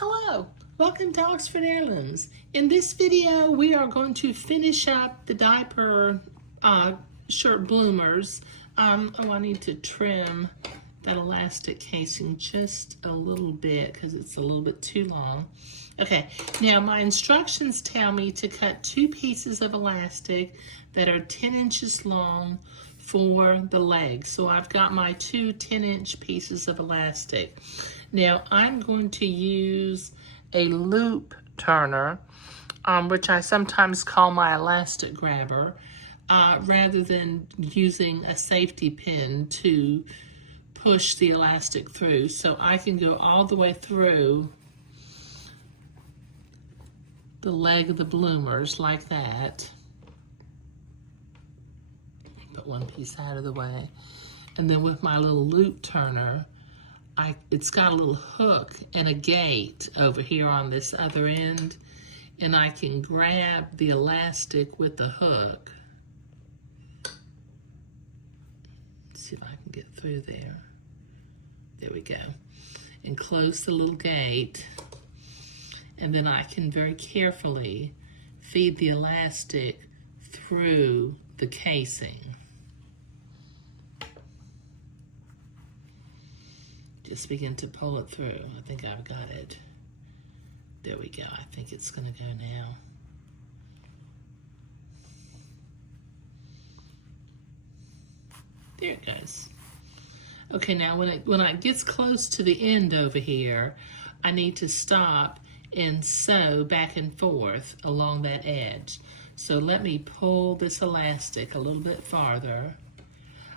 Hello, welcome to Oxford Heirlooms. In this video, we are going to finish up the diaper shirt bloomers. I need to trim that elastic casing just a little bit because it's a little bit too long. Okay, now my instructions tell me to cut 2 pieces of elastic that are 10 inches long for the legs. So I've got my 2 10-inch pieces of elastic. Now I'm going to use a loop turner, which I sometimes call my elastic grabber, rather than using a safety pin to push the elastic through. So I can go all the way through the leg of the bloomers like that. Put one piece out of the way. And then with my little loop turner, it's got a little hook and a gate over here on this other end, and I can grab the elastic with the hook. Let's see if I can get through there. There we go. And close the little gate, and then I can very carefully feed the elastic through the casing. Just begin to pull it through. I think I've got it. There we go. I think it's going to go now. There it goes. Okay, now when it gets close to the end over here, I need to stop and sew back and forth along that edge. So let me pull this elastic a little bit farther.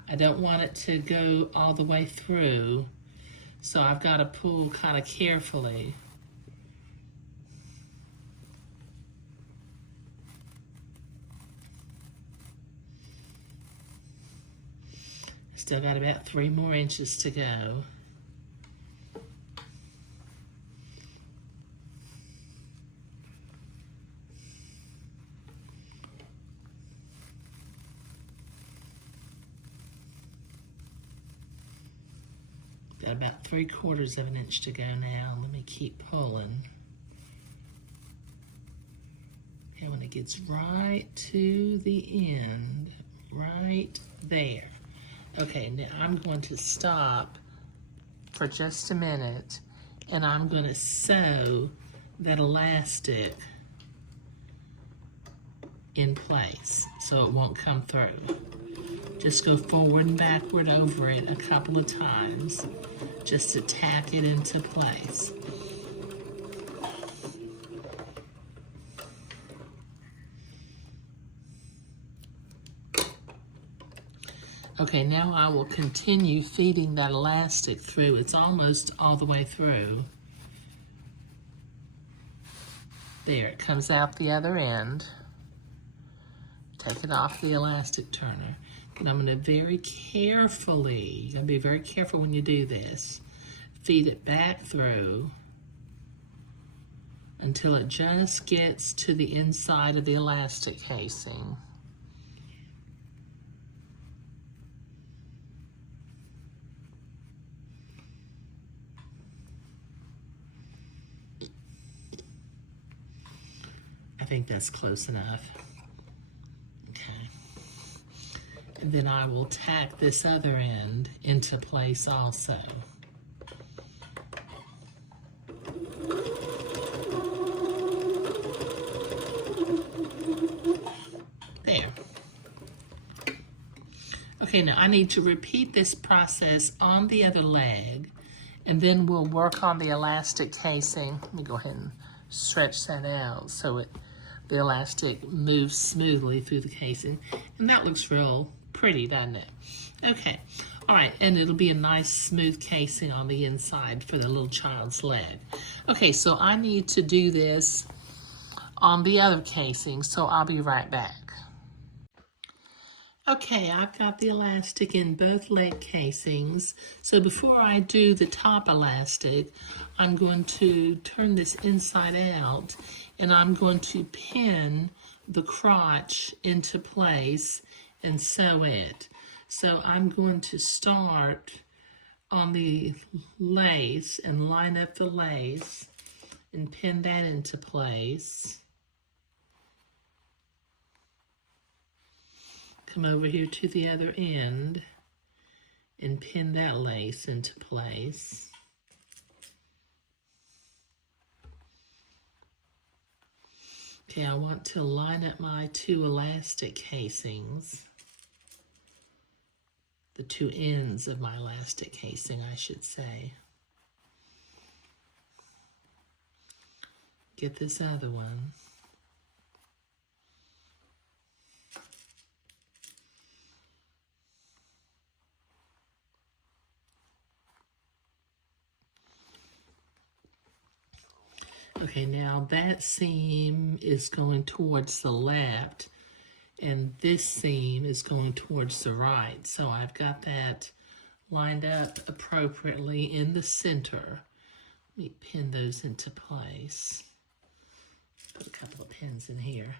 I don't want it to go all the way through, so I've got to pull kind of carefully. Still got about 3 more inches to go. Got about 3/4 of an inch to go now. Let me keep pulling. Okay, when it gets right to the end, right there. Okay, now I'm going to stop for just a minute, and I'm going to sew that elastic in place so it won't come through. Just go forward and backward over it a couple of times just to tack it into place. Okay, now I will continue feeding that elastic through. It's almost all the way through. There, it comes out the other end. Take it off the elastic turner. And I'm going to very carefully, you're going to be very careful when you do this, feed it back through until it just gets to the inside of the elastic casing. I think that's close enough. And then I will tack this other end into place also. There. Okay, now I need to repeat this process on the other leg, and then we'll work on the elastic casing. Let me go ahead and stretch that out so the elastic moves smoothly through the casing. And that looks real pretty, doesn't it? Okay, all right, and it'll be a nice smooth casing on the inside for the little child's leg. Okay, so I need to do this on the other casing, so I'll be right back. Okay, I've got the elastic in both leg casings. So before I do the top elastic, I'm going to turn this inside out, and I'm going to pin the crotch into place and sew it. So I'm going to start on the lace and line up the lace and pin that into place. Come over here to the other end and pin that lace into place. Okay, I want to line up my two elastic casings. The two ends of my elastic casing, I should say. Get this other one. Okay, now that seam is going towards the left, and this seam is going towards the right. So I've got that lined up appropriately in the center. Let me pin those into place. Put a couple of pins in here.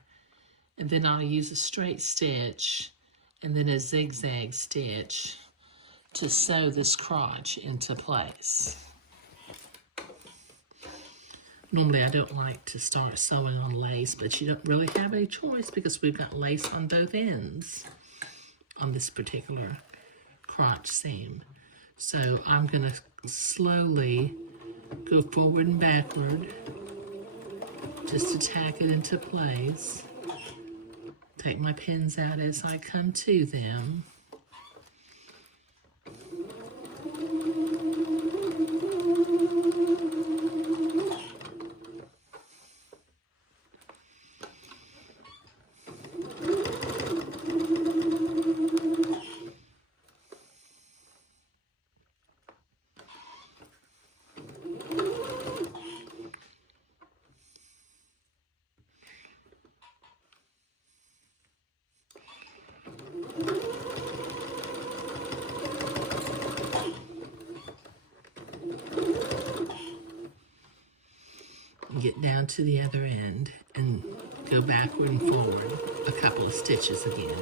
And then I'll use a straight stitch and then a zigzag stitch to sew this crotch into place. Normally I don't like to start sewing on lace, but you don't really have a choice because we've got lace on both ends on this particular crotch seam. So I'm going to slowly go forward and backward just to tack it into place. Take my pins out as I come to them. Get down to the other end and go backward and forward a couple of stitches again,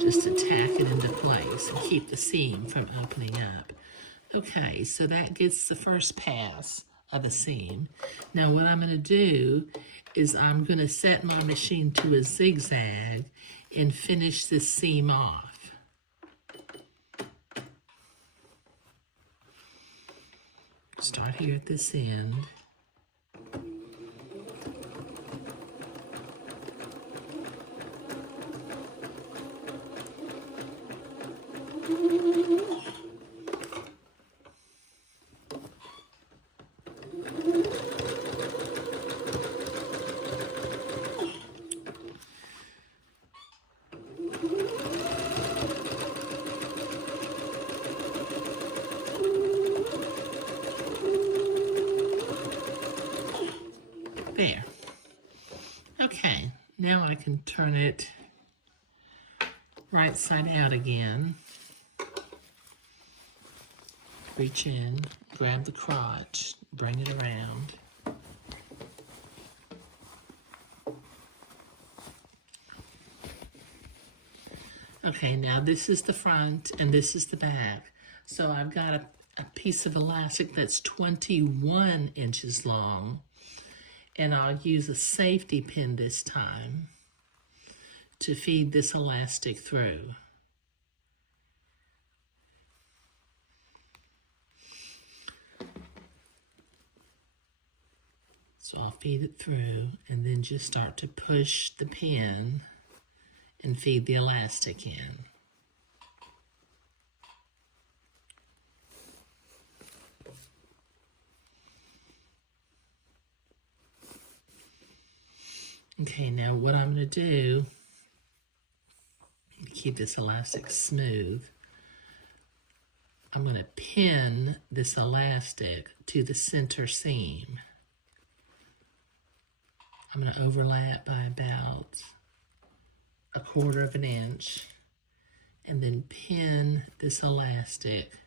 just to tack it into place and keep the seam from opening up. Okay, so that gets the first pass of the seam. Now what I'm going to do is I'm going to set my machine to a zigzag and finish this seam off. Start here at this end. There. Okay, now I can turn it right side out again. Reach in, grab the crotch, bring it around. Okay, now this is the front and this is the back. So I've got a piece of elastic that's 21 inches long. And I'll use a safety pin this time to feed this elastic through. So I'll feed it through and then just start to push the pin and feed the elastic in. Okay, now what I'm going to do to keep this elastic smooth, I'm going to pin this elastic to the center seam. I'm going to overlap by about 1/4 of an inch and then pin this elastic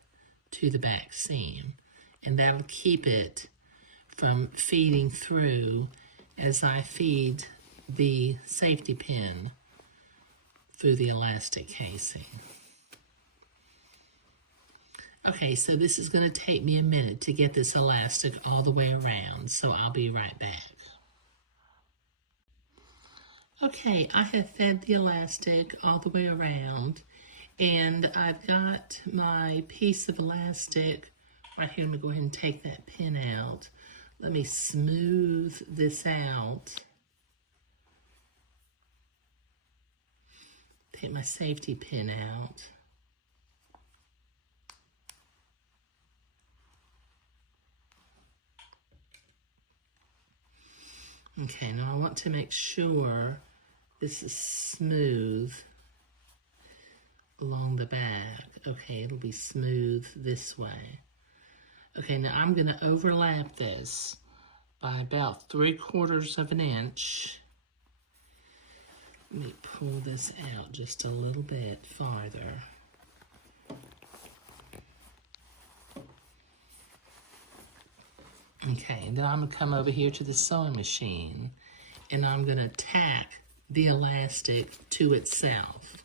to the back seam. And that'll keep it from feeding through as I feed the safety pin through the elastic casing. Okay, so this is going to take me a minute to get this elastic all the way around, so I'll be right back. Okay, I have fed the elastic all the way around, and I've got my piece of elastic right here. Let me go ahead and take that pin out. Let me smooth this out. Take my safety pin out. Okay, now I want to make sure this is smooth along the back. Okay, it'll be smooth this way. Okay, now I'm going to overlap this by about 3/4 of an inch. Let me pull this out just a little bit farther. Okay, then I'm going to come over here to the sewing machine, and I'm going to tack the elastic to itself.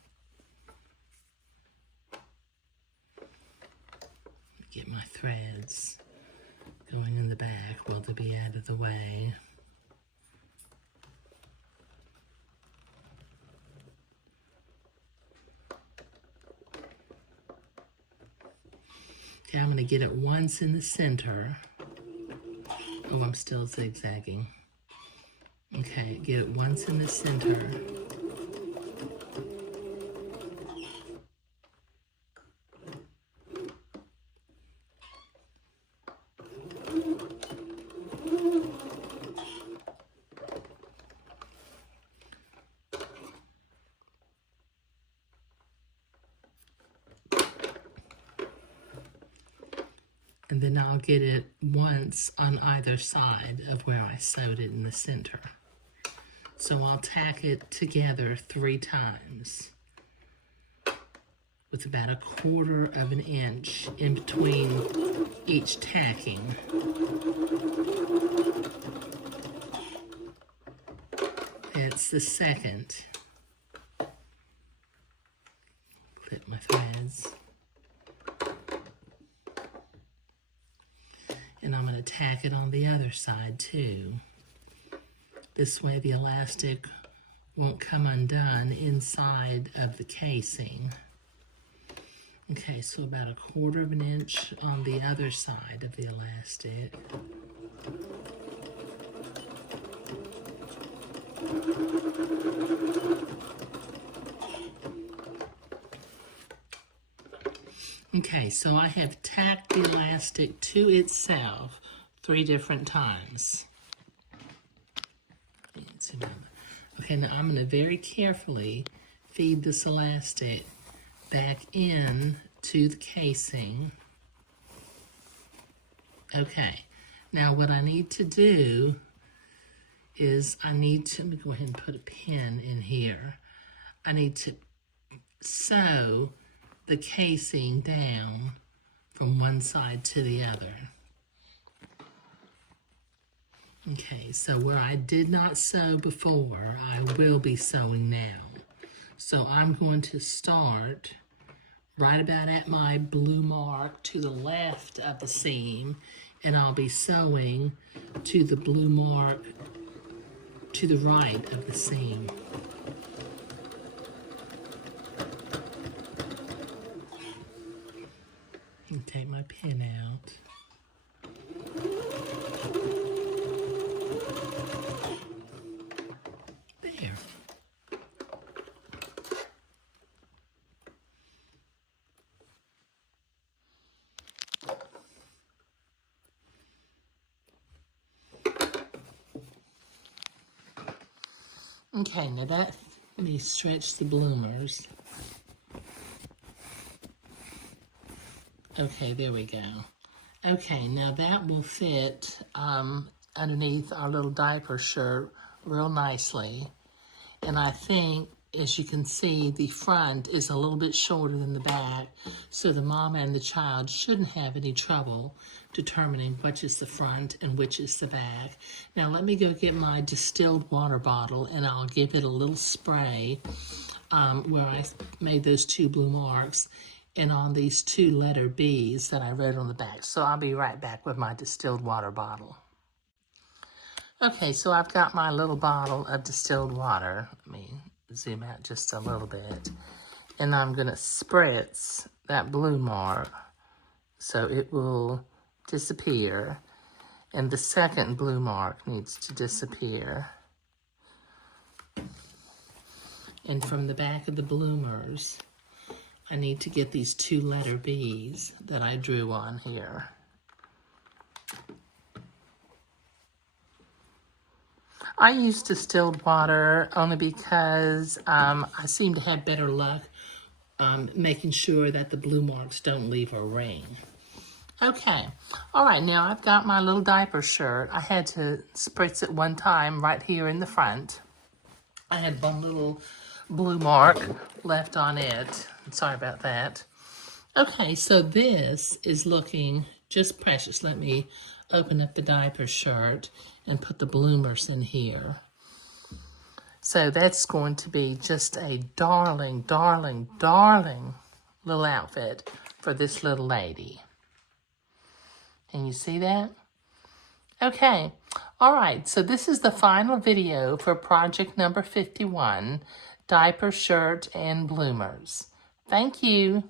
Get my threads going in the back while they'll be out of the way. Okay, I'm going to get it once in the center. Oh, I'm still zigzagging. Okay, get it once in the center. And then I'll get it once on either side of where I sewed it in the center. So I'll tack it together 3 times with about 1/4 of an inch in between each tacking. That's the second. Clip my threads. And I'm going to tack it on the other side too. This way the elastic won't come undone inside of the casing. Okay, so about 1/4 of an inch on the other side of the elastic. Okay, so I have tacked the elastic to itself 3 different times. Okay, now I'm going to very carefully feed this elastic back in to the casing. Okay, now what I need to do is let me go ahead and put a pin in here. I need to sew the casing down from one side to the other. Okay, so where I did not sew before, I will be sewing now. So I'm going to start right about at my blue mark to the left of the seam, and I'll be sewing to the blue mark to the right of the seam. And take my pin out. There. Okay, now let me stretch the bloomers. Okay, there we go. Okay, now that will fit underneath our little diaper shirt real nicely. And I think, as you can see, the front is a little bit shorter than the back, so the mom and the child shouldn't have any trouble determining which is the front and which is the back. Now let me go get my distilled water bottle, and I'll give it a little spray where I made those 2 blue marks. and on these 2 letter B's that I wrote on the back. So I'll be right back with my distilled water bottle. Okay, so I've got my little bottle of distilled water. Let me zoom out just a little bit. And I'm going to spritz that blue mark so it will disappear. And the second blue mark needs to disappear. And from the back of the bloomers, I need to get these 2 letter B's that I drew on here. I use distilled water only because I seem to have better luck making sure that the blue marks don't leave a ring. Okay, all right, now I've got my little diaper shirt. I had to spritz it one time right here in the front. I had one little blue mark left on it. Sorry about that. Okay, so this is looking just precious. Let me open up the diaper shirt and put the bloomers in here. So that's going to be just a darling, darling, darling little outfit for this little lady. Can you see that? Okay, all right, so this is the final video for project number 51, diaper, shirt, and bloomers. Thank you.